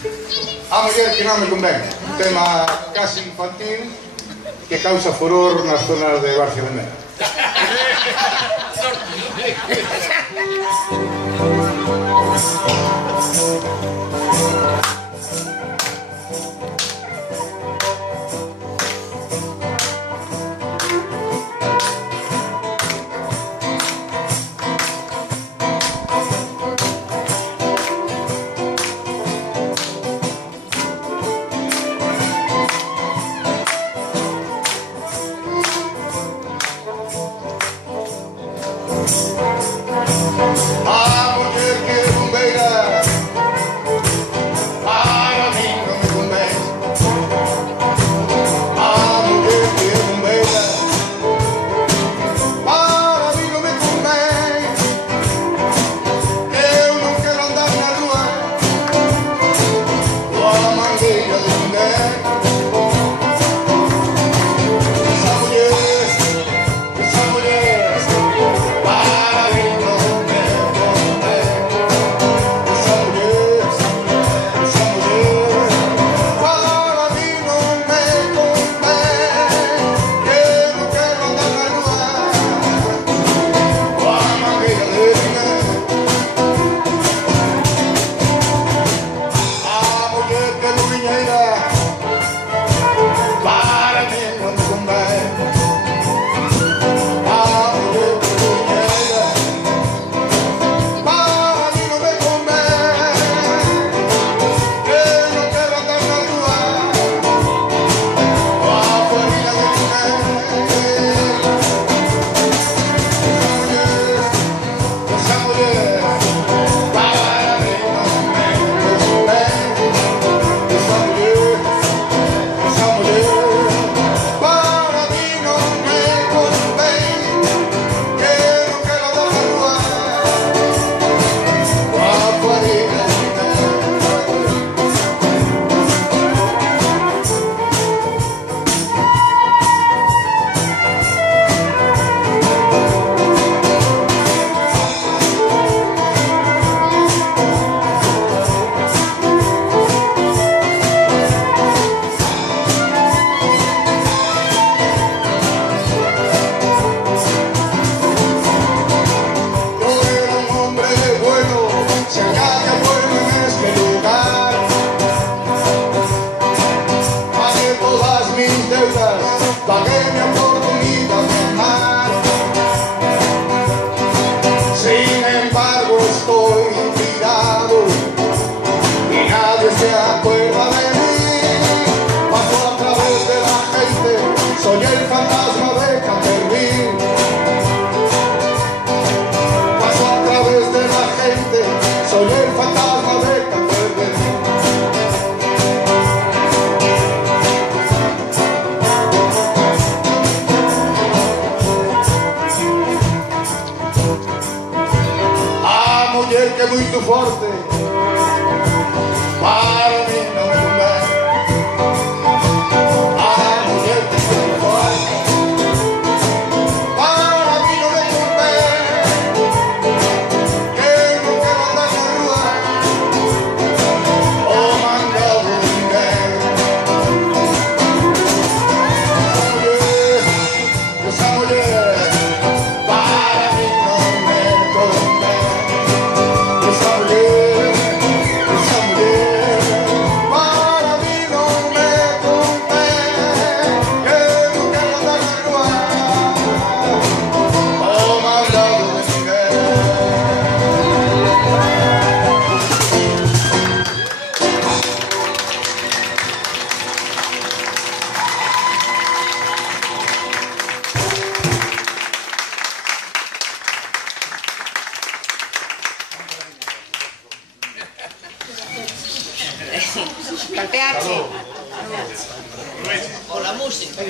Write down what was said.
A muller que non me convén. Un tema casi infantil que causa furor nas zonas de Barcelona. Que é muito forte para mim não convém. A mulher que é muito forte para mim não me convém. Eu não quero andar na rua ou mandado ninguém. Essa mulher para mim não me convém. Essa mulher para mim não me convém. Eu não quero andar na rua ou mandado de ninguém. Calpearse. Con la música.